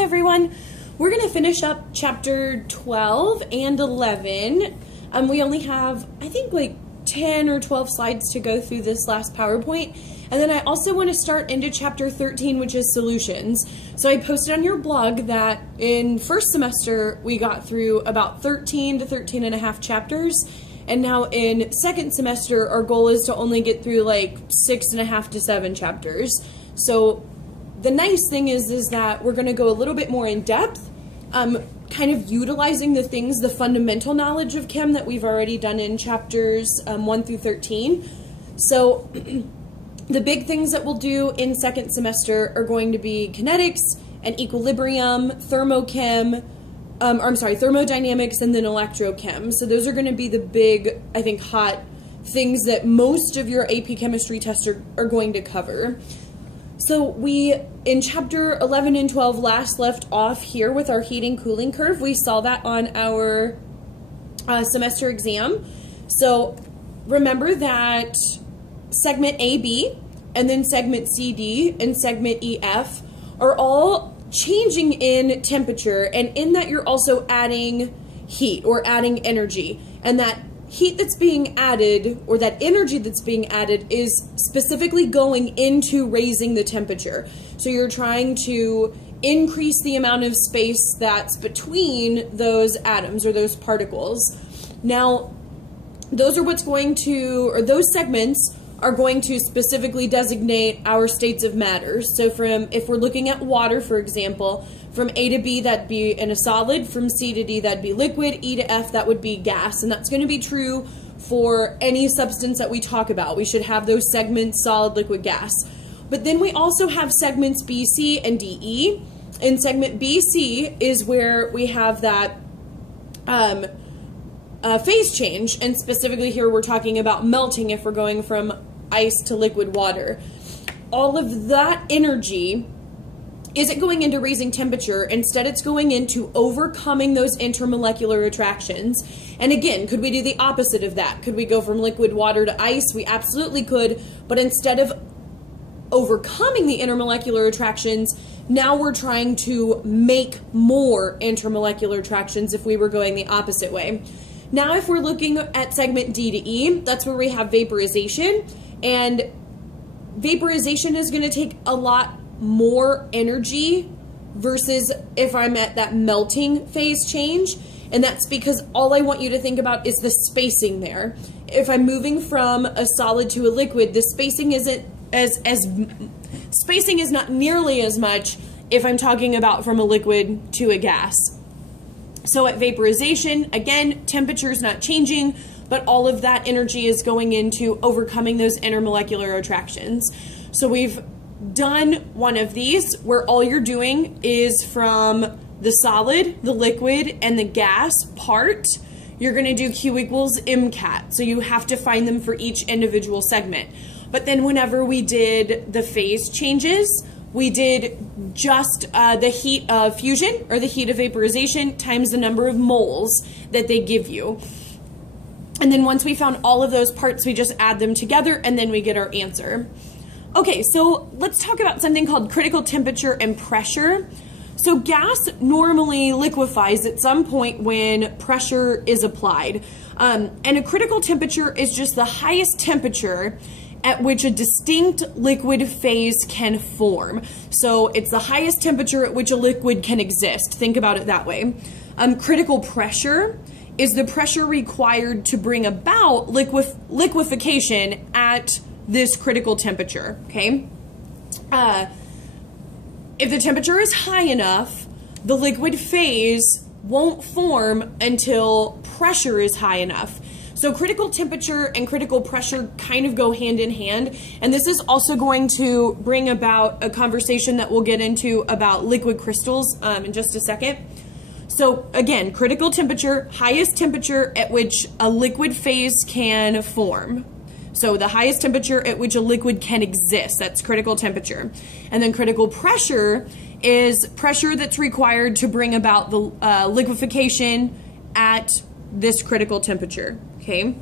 Hi everyone. We're going to finish up chapter 12 and 11. We only have, I think, like 10 or 12 slides to go through this last PowerPoint. And then I also want to start into chapter 13, which is solutions. So I posted on your blog that in first semester we got through about 13 to 13 and a half chapters. And now in second semester, our goal is to only get through like 6.5 to 7 chapters. So the nice thing is that we're going to go a little bit more in depth, kind of utilizing the fundamental knowledge of chem that we've already done in chapters 1 through 13. So the big things that we'll do in second semester are going to be kinetics and equilibrium, thermodynamics, and then electrochem. So those are going to be the big, I think, hot things that most of your AP chemistry tests are going to cover. So we, in chapter 11 and 12, last left off here with our heating cooling curve. We saw that on our semester exam. So remember that segment AB and then segment CD and segment EF are all changing in temperature, and in that you're also adding heat or adding energy, and that heat that's being added, or that energy that's being added, is specifically going into raising the temperature. So you're trying to increase the amount of space that's between those atoms or those particles. Now, those are those segments are going to specifically designate our states of matter. So if we're looking at water, for example, from A to B, that'd be in a solid. From C to D, that'd be liquid. E to F, that would be gas. And that's going to be true for any substance that we talk about. We should have those segments: solid, liquid, gas. But then we also have segments B, C, and D, E. And segment B, C is where we have that phase change. And specifically here, we're talking about melting if we're going from ice to liquid water. All of that energy isn't going into raising temperature. Instead, it's going into overcoming those intermolecular attractions. And again, could we do the opposite of that? Could we go from liquid water to ice? We absolutely could. But instead of overcoming the intermolecular attractions, now we're trying to make more intermolecular attractions if we were going the opposite way. Now, if we're looking at segment D to E, that's where we have vaporization. And vaporization is going to take a lot more energy versus if I'm at that melting phase change. And that's because all I want you to think about is the spacing there. If I'm moving from a solid to a liquid, the spacing isn't spacing is not nearly as much if I'm talking about from a liquid to a gas. So at vaporization, again, temperature is not changing, but all of that energy is going into overcoming those intermolecular attractions. So we've done one of these where all you're doing is from the solid, the liquid, and the gas part, you're going to do Q equals MCAT. So you have to find them for each individual segment. But then whenever we did the phase changes, we did just the heat of fusion, or the heat of vaporization, times the number of moles that they give you. And then once we found all of those parts, we just add them together, and then we get our answer. Okay, so let's talk about something called critical temperature and pressure. So gas normally liquefies at some point when pressure is applied. And a critical temperature is just the highest temperature at which a distinct liquid phase can form. So it's the highest temperature at which a liquid can exist. Think about it that way. Critical pressure is the pressure required to bring about liquefaction at this critical temperature, okay? If the temperature is high enough, the liquid phase won't form until pressure is high enough. So critical temperature and critical pressure kind of go hand in hand, and this is also going to bring about a conversation that we'll get into about liquid crystals in just a second. So again, critical temperature, highest temperature at which a liquid phase can form. So the highest temperature at which a liquid can exist, that's critical temperature. And then critical pressure is pressure that's required to bring about the liquefaction at this critical temperature, okay?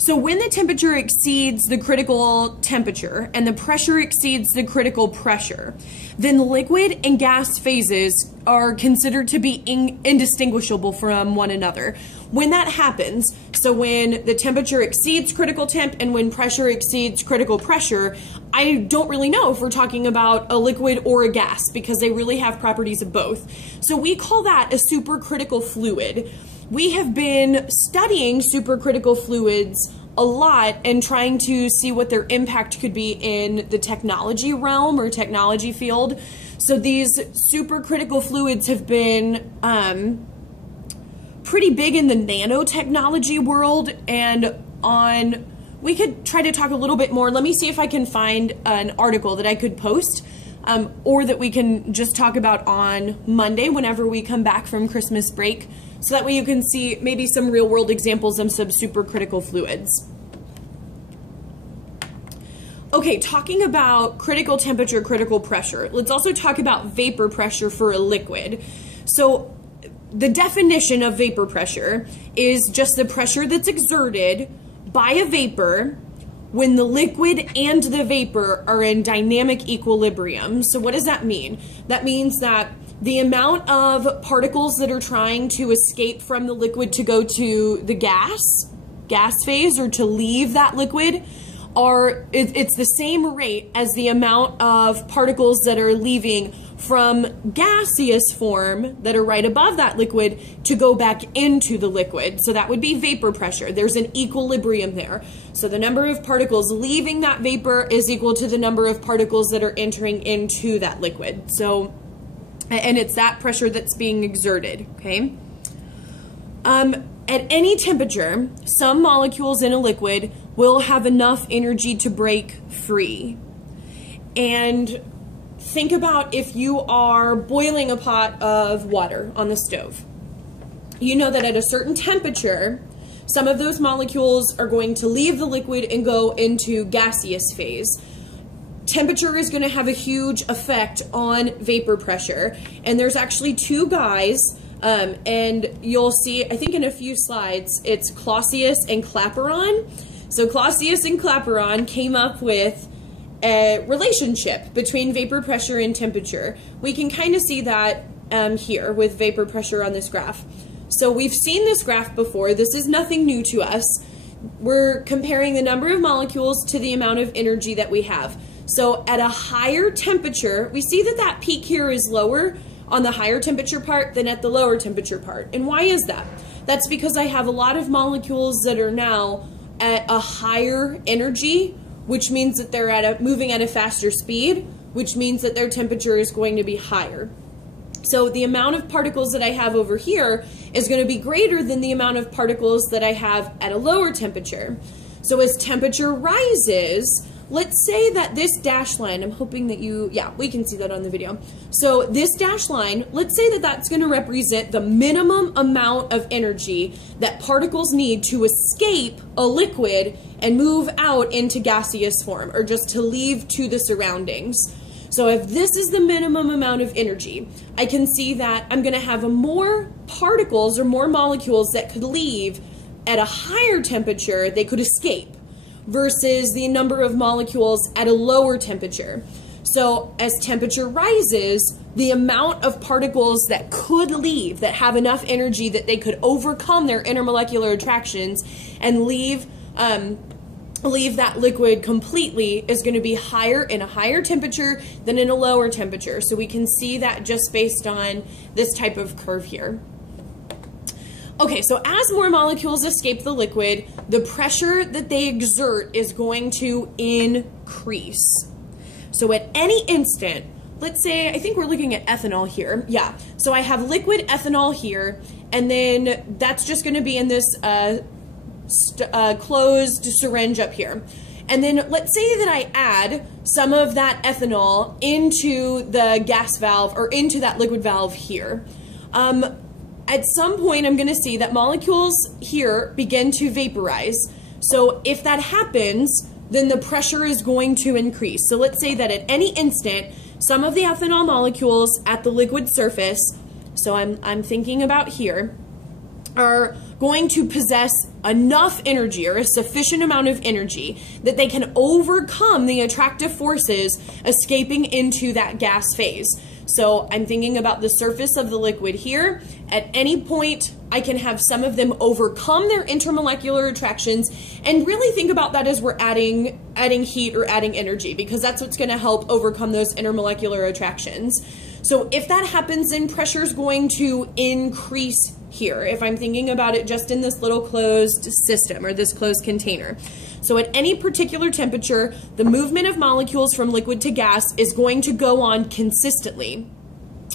So when the temperature exceeds the critical temperature and the pressure exceeds the critical pressure, then liquid and gas phases are considered to be indistinguishable from one another. When that happens, so when the temperature exceeds critical temp and when pressure exceeds critical pressure, I don't really know if we're talking about a liquid or a gas because they really have properties of both. So we call that a supercritical fluid. We have been studying supercritical fluids a lot and trying to see what their impact could be in the technology realm or technology field. So these supercritical fluids have been pretty big in the nanotechnology world, and we could try to talk a little bit more. Let me see if I can find an article that I could post or that we can just talk about on Monday whenever we come back from Christmas break, so that way you can see maybe some real world examples of some supercritical fluids. Okay, talking about critical temperature, critical pressure, let's also talk about vapor pressure for a liquid. So the definition of vapor pressure is just the pressure that's exerted by a vapor when the liquid and the vapor are in dynamic equilibrium. So what does that mean? That means that the amount of particles that are trying to escape from the liquid to go to the gas phase, or to leave that liquid, it's the same rate as the amount of particles that are leaving from gaseous form that are right above that liquid to go back into the liquid. So that would be vapor pressure. There's an equilibrium there. So the number of particles leaving that vapor is equal to the number of particles that are entering into that liquid. So, and it's that pressure that's being exerted, okay? At any temperature, some molecules in a liquid will have enough energy to break free. And think about if you are boiling a pot of water on the stove. You know that at a certain temperature, some of those molecules are going to leave the liquid and go into gaseous phase. Temperature is going to have a huge effect on vapor pressure. And there's actually two guys, and you'll see, I think in a few slides, it's Clausius and Clapeyron. So Clausius and Clapeyron came up with a relationship between vapor pressure and temperature. We can kind of see that here with vapor pressure on this graph. So we've seen this graph before. This is nothing new to us. We're comparing the number of molecules to the amount of energy that we have. So at a higher temperature, we see that that peak here is lower on the higher temperature part than at the lower temperature part. And why is that? That's because I have a lot of molecules that are now at a higher energy, which means that they're moving at a faster speed, which means that their temperature is going to be higher. So the amount of particles that I have over here is going to be greater than the amount of particles that I have at a lower temperature. So as temperature rises, let's say that this dashed line, I'm hoping that we can see that on the video. So this dashed line, let's say that that's going to represent the minimum amount of energy that particles need to escape a liquid and move out into gaseous form, or just to leave to the surroundings. So if this is the minimum amount of energy, I can see that I'm going to have more particles or more molecules that could leave at a higher temperature, they could escape, versus the number of molecules at a lower temperature. So as temperature rises, the amount of particles that could leave, that have enough energy that they could overcome their intermolecular attractions and leave that liquid completely, is going to be higher in a higher temperature than in a lower temperature. So we can see that just based on this type of curve here. Okay, so as more molecules escape the liquid, the pressure that they exert is going to increase. So at any instant, let's say, I think we're looking at ethanol here. Yeah, so I have liquid ethanol here, and then that's just going to be in this closed syringe up here. And then let's say that I add some of that ethanol into the gas valve, or into that liquid valve here. At some point, I'm going to see that molecules here begin to vaporize. So if that happens, then the pressure is going to increase. So let's say that at any instant, some of the ethanol molecules at the liquid surface, so I'm thinking about here, are going to possess enough energy or a sufficient amount of energy that they can overcome the attractive forces escaping into that gas phase. So I'm thinking about the surface of the liquid here. At any point, I can have some of them overcome their intermolecular attractions, and really think about that as we're adding heat or adding energy, because that's what's going to help overcome those intermolecular attractions. So if that happens, then pressure is going to increase here, if I'm thinking about it just in this little closed system or this closed container. So at any particular temperature, the movement of molecules from liquid to gas is going to go on consistently.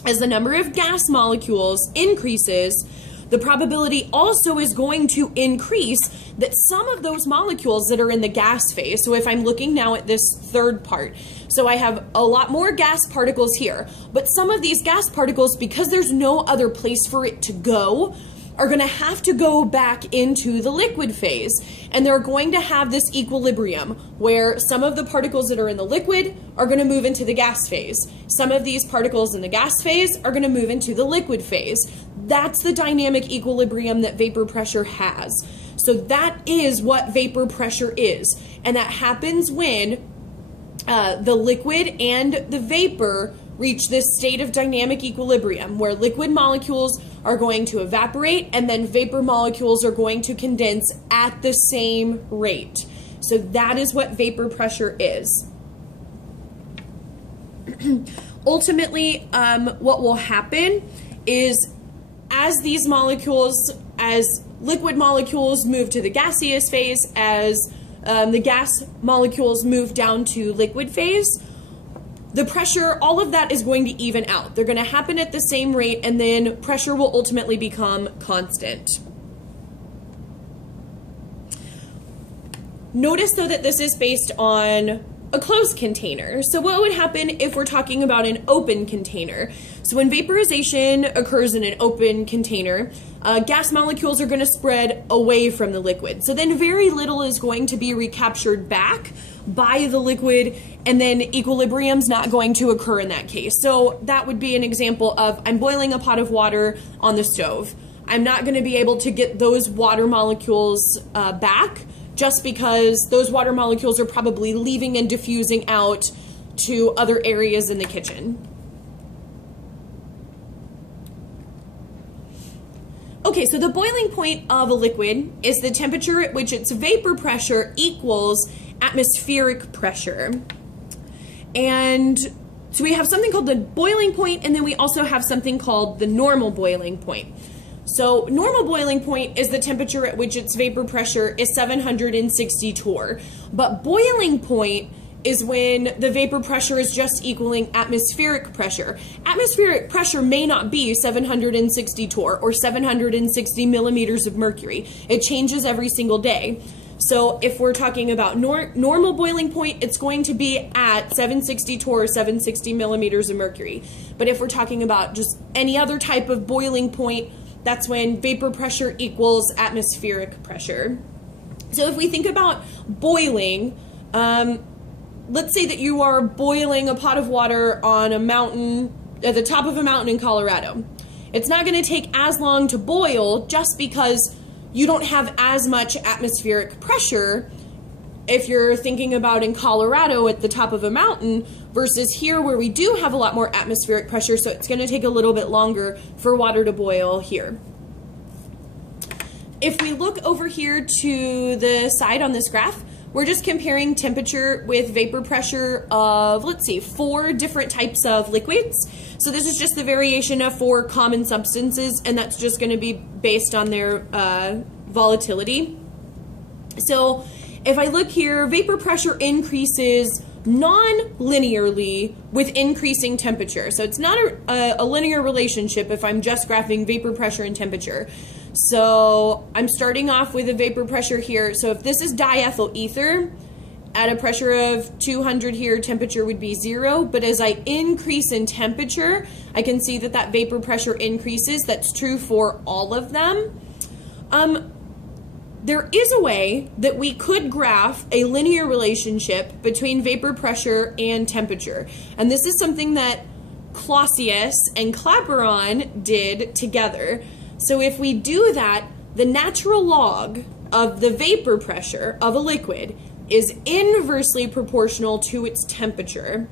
As the number of gas molecules increases, the probability also is going to increase that some of those molecules that are in the gas phase, so if I'm looking now at this third part, so I have a lot more gas particles here, but some of these gas particles, because there's no other place for it to go, are going to have to go back into the liquid phase, and they're going to have this equilibrium where some of the particles that are in the liquid are going to move into the gas phase. Some of these particles in the gas phase are going to move into the liquid phase. That's the dynamic equilibrium that vapor pressure has. So that is what vapor pressure is, and that happens when the liquid and the vapor reach this state of dynamic equilibrium where liquid molecules are going to evaporate and then vapor molecules are going to condense at the same rate. So that is what vapor pressure is. Ultimately, what will happen is as these molecules, as liquid molecules move to the gaseous phase, as the gas molecules move down to liquid phase, the pressure, all of that is going to even out. They're going to happen at the same rate, and then pressure will ultimately become constant. Notice, though, that this is based on a closed container. So what would happen if we're talking about an open container? So when vaporization occurs in an open container, gas molecules are going to spread away from the liquid. So then very little is going to be recaptured back by the liquid, and then equilibrium's not going to occur in that case. So that would be an example of I'm boiling a pot of water on the stove. I'm not going to be able to get those water molecules back, just because those water molecules are probably leaving and diffusing out to other areas in the kitchen. Okay, so the boiling point of a liquid is the temperature at which its vapor pressure equals atmospheric pressure. And so we have something called the boiling point, and then we also have something called the normal boiling point. So normal boiling point is the temperature at which its vapor pressure is 760 torr. But boiling point is when the vapor pressure is just equaling atmospheric pressure. Atmospheric pressure may not be 760 torr or 760 millimeters of mercury. It changes every single day. So if we're talking about normal boiling point, it's going to be at 760 torr or 760 millimeters of mercury. But if we're talking about just any other type of boiling point, that's when vapor pressure equals atmospheric pressure. So if we think about boiling, let's say that you are boiling a pot of water on a mountain, at the top of a mountain in Colorado. It's not going to take as long to boil just because you don't have as much atmospheric pressure if you're thinking about in Colorado at the top of a mountain versus here where we do have a lot more atmospheric pressure, so it's going to take a little bit longer for water to boil here. If we look over here to the side on this graph, we're just comparing temperature with vapor pressure of, let's see, 4 different types of liquids. So this is just the variation of 4 common substances, and that's just going to be based on their volatility. So if I look here, vapor pressure increases non-linearly with increasing temperature. So it's not a linear relationship if I'm just graphing vapor pressure and temperature. So I'm starting off with a vapor pressure here. So if this is diethyl ether, at a pressure of 200 here, temperature would be 0. But as I increase in temperature, I can see that that vapor pressure increases. That's true for all of them. There is a way that we could graph a linear relationship between vapor pressure and temperature. And this is something that Clausius and Clapeyron did together. So if we do that, the natural log of the vapor pressure of a liquid is inversely proportional to its temperature.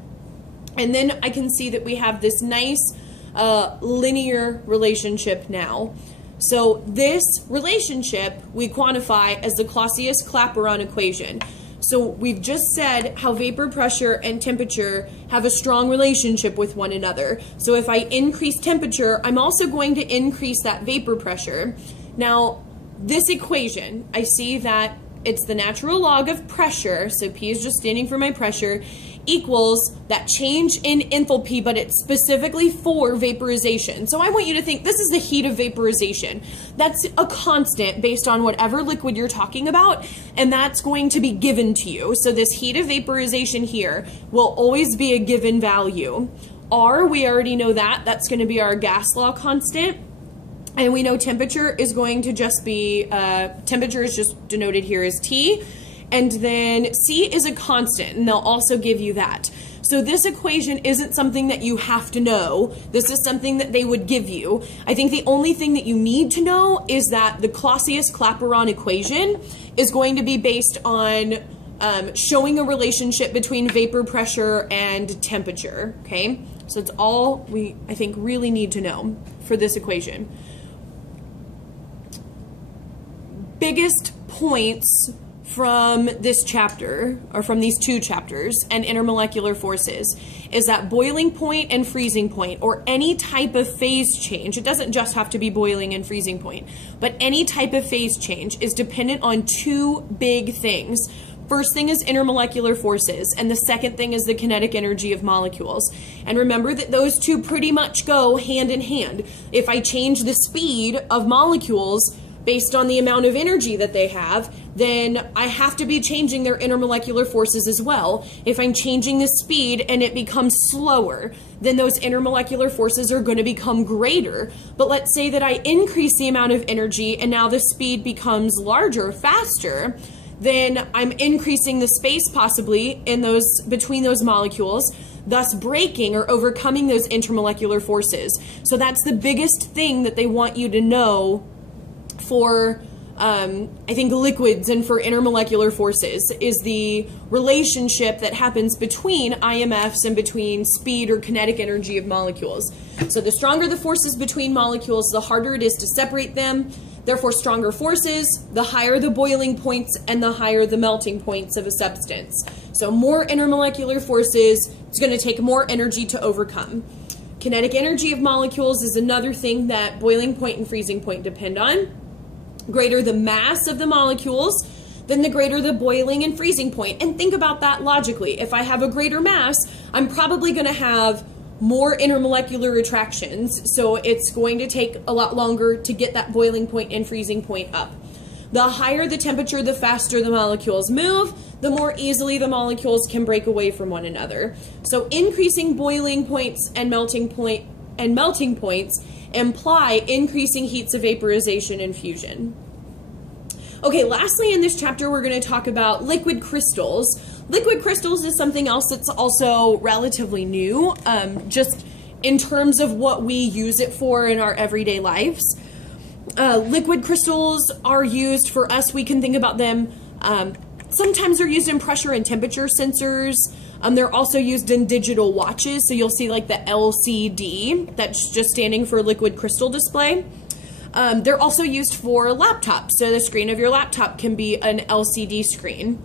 And then I can see that we have this nice linear relationship now. So this relationship we quantify as the Clausius-Clapeyron equation. So we've just said how vapor pressure and temperature have a strong relationship with one another. So if I increase temperature, I'm also going to increase that vapor pressure. Now, this equation, I see that it's the natural log of pressure, so P is just standing for my pressure, equals that change in enthalpy, but it's specifically for vaporization. So I want you to think this is the heat of vaporization. That's a constant based on whatever liquid you're talking about, and that's going to be given to you. So this heat of vaporization here will always be a given value. R, we already know that. That's going to be our gas law constant. And we know temperature is going to just be, temperature is just denoted here as T. And then C is a constant, and they'll also give you that. So this equation isn't something that you have to know. This is something that they would give you. I think the only thing that you need to know is that the Clausius-Clapeyron equation is going to be based on showing a relationship between vapor pressure and temperature, okay? So it's all we, I think, really need to know for this equation. Biggest points from this chapter, or from these two chapters, and intermolecular forces, is that boiling point and freezing point, or any type of phase change, it doesn't just have to be boiling and freezing point, but any type of phase change is dependent on two big things. First thing is intermolecular forces, and the second thing is the kinetic energy of molecules. And remember that those two pretty much go hand in hand. If I change the speed of molecules based on the amount of energy that they have, then I have to be changing their intermolecular forces as well. If I'm changing the speed and it becomes slower, then those intermolecular forces are going to become greater. But let's say that I increase the amount of energy and now the speed becomes larger, faster, then I'm increasing the space possibly in those, between those molecules, thus breaking or overcoming those intermolecular forces. So that's the biggest thing that they want you to know for, I think, liquids and for intermolecular forces, is the relationship that happens between IMFs and between speed or kinetic energy of molecules. So the stronger the forces between molecules, the harder it is to separate them. Therefore, stronger forces, the higher the boiling points and the higher the melting points of a substance. So more intermolecular forces, it's going to take more energy to overcome. Kinetic energy of molecules is another thing that boiling point and freezing point depend on. Greater the mass of the molecules, then the greater the boiling and freezing point. And think about that logically. If I have a greater mass, I'm probably going to have more intermolecular attractions, so it's going to take a lot longer to get that boiling point and freezing point up. The higher the temperature, the faster the molecules move, the more easily the molecules can break away from one another. So increasing boiling points and melting points imply increasing heats of vaporization and fusion. Okay, lastly in this chapter we're going to talk about liquid crystals. Liquid crystals is something else that's also relatively new, just in terms of what we use it for in our everyday lives. Liquid crystals are used for us, we can think about them, sometimes they're used in pressure and temperature sensors. They're also used in digital watches, so you'll see like the LCD, that's just standing for liquid crystal display. They're also used for laptops, so the screen of your laptop can be an LCD screen.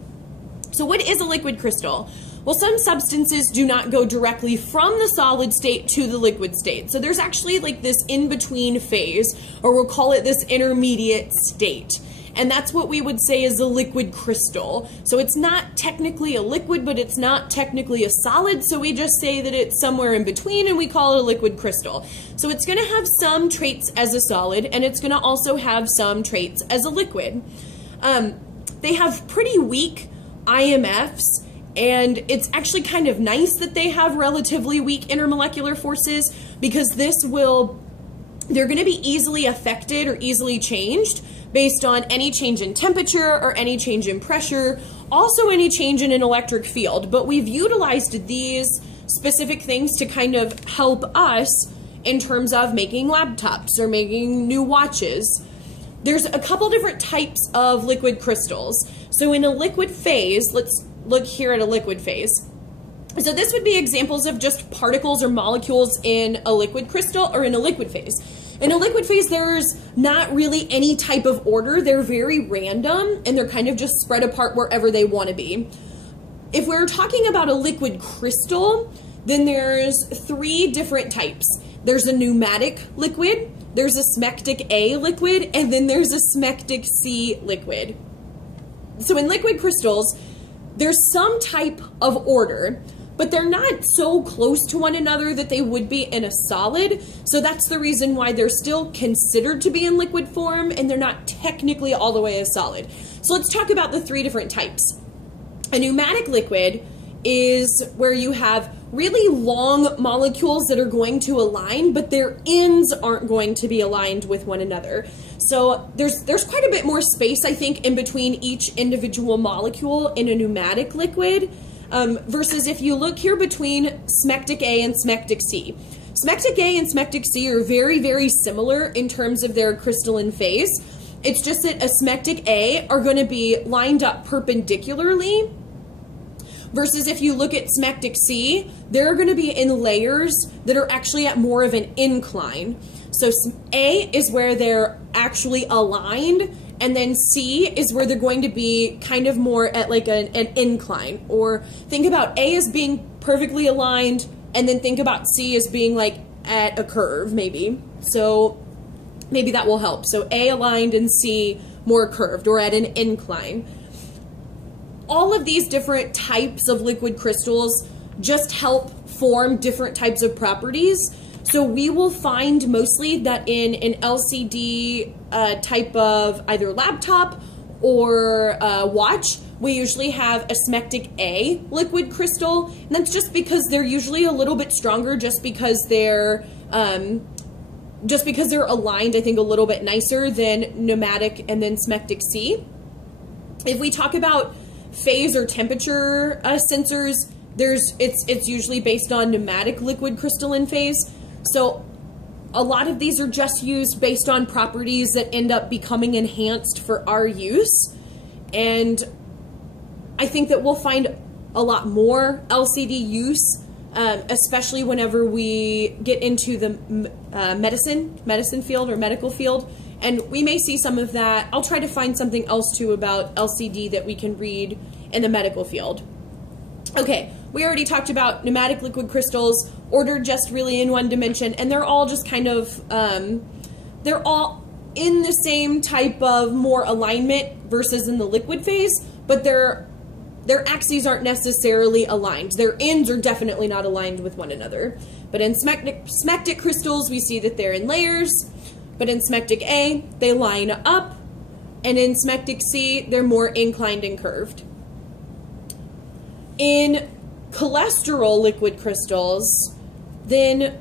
So what is a liquid crystal? Well, some substances do not go directly from the solid state to the liquid state. So there's actually like this in-between phase, or we'll call it this intermediate state. And that's what we would say is a liquid crystal. So it's not technically a liquid, but it's not technically a solid, so we just say that it's somewhere in between and we call it a liquid crystal. So it's gonna have some traits as a solid, and it's gonna also have some traits as a liquid. They have pretty weak IMFs, and it's actually kind of nice that they have relatively weak intermolecular forces, because they're gonna be easily affected or easily changed based on any change in temperature or any change in pressure, also any change in an electric field. But we've utilized these specific things to kind of help us in terms of making laptops or making new watches. There's a couple different types of liquid crystals. So in a liquid phase, let's look here at a liquid phase. So this would be examples of just particles or molecules in a liquid crystal or in a liquid phase. In a liquid phase, there's not really any type of order. They're very random and they're kind of just spread apart wherever they want to be. If we're talking about a liquid crystal, then there's 3 different types. There's a pneumatic liquid, there's a smectic A liquid, and then there's a smectic C liquid. So in liquid crystals, there's some type of order, but they're not so close to one another that they would be in a solid. So that's the reason why they're still considered to be in liquid form and they're not technically all the way a solid. So let's talk about the 3 different types. A pneumatic liquid is where you have really long molecules that are going to align, but their ends aren't going to be aligned with one another. So there's quite a bit more space, I think, in between each individual molecule in a pneumatic liquid. Versus if you look here between smectic A and smectic C. Smectic A and smectic C are very, very similar in terms of their crystalline phase. It's just that a smectic A are going to be lined up perpendicularly, versus if you look at smectic C, they're going to be in layers that are actually at more of an incline. So A is where they're actually aligned, and then C is where they're going to be kind of more at like an incline. Or think about A as being perfectly aligned, and then think about C as being like at a curve, maybe. So maybe that will help. So A aligned and C more curved or at an incline. All of these different types of liquid crystals just help form different types of properties. So we will find mostly that in an LCD type of either laptop or watch, we usually have a smectic A liquid crystal. And that's just because they're usually a little bit stronger, just because they're aligned, I think, a little bit nicer than pneumatic and then smectic C. If we talk about phase or temperature sensors, it's usually based on pneumatic liquid crystalline phase. So a lot of these are just used based on properties that end up becoming enhanced for our use. And I think that we'll find a lot more LCD use, especially whenever we get into the medicine field or medical field. And we may see some of that. I'll try to find something else too about LCD that we can read in the medical field. Okay, we already talked about pneumatic liquid crystals, ordered just really in one dimension, and they're all just kind of, they're all in the same type of more alignment versus in the liquid phase, but their axes aren't necessarily aligned. Their ends are definitely not aligned with one another. But in smectic crystals, we see that they're in layers, but in smectic A, they line up, and in smectic C, they're more inclined and curved. In cholesterol liquid crystals, then